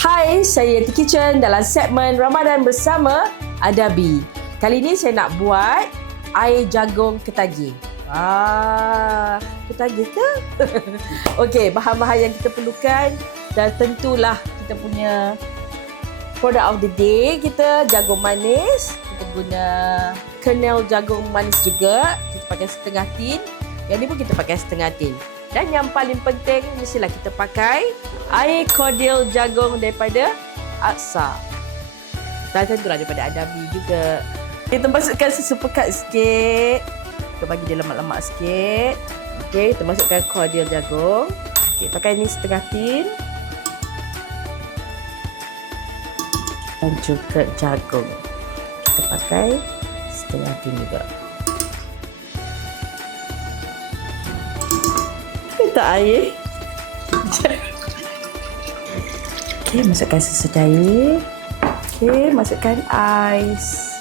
Hai, saya T Kitchen dalam segmen Ramadan bersama Adabi. Kali ini saya nak buat air jagung ketagih. Ketagih ke? Okey, bahan-bahan yang kita perlukan dan tentulah kita punya product of the day kita jagung manis. Kita guna kernel jagung manis juga. Kita pakai setengah tin. Yang ni pun kita pakai setengah tin. Dan yang paling penting mestilah kita pakai air cordial jagung daripada Aksa. Dan tentulah daripada Adabi juga. Kita masukkan susu pekat sikit. Kita bagi dia lemak-lemak sikit. Okey, kita masukkan cordial jagung. Okey, pakai ni setengah tin. Dan juga jagung. Kita pakai setengah tin juga. Minta air. Okey, masukkan susu cair. Okey, masukkan ais.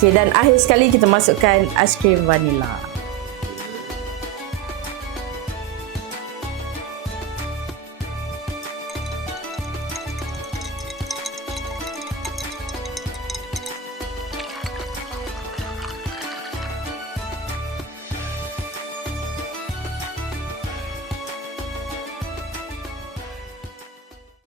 Okey, dan akhir sekali kita masukkan aiskrim vanila.